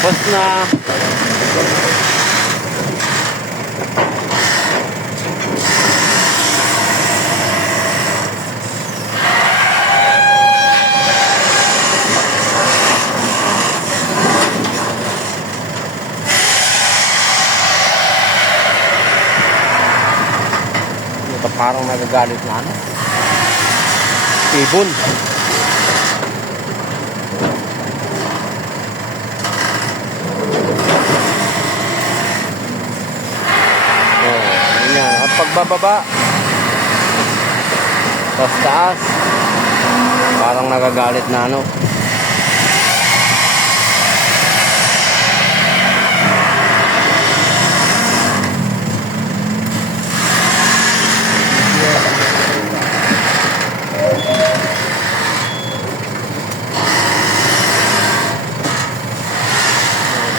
Tapos na. Ito parang nagagalit na ano. Ibon. Pagbababa tapos taas parang nagagalit na ano.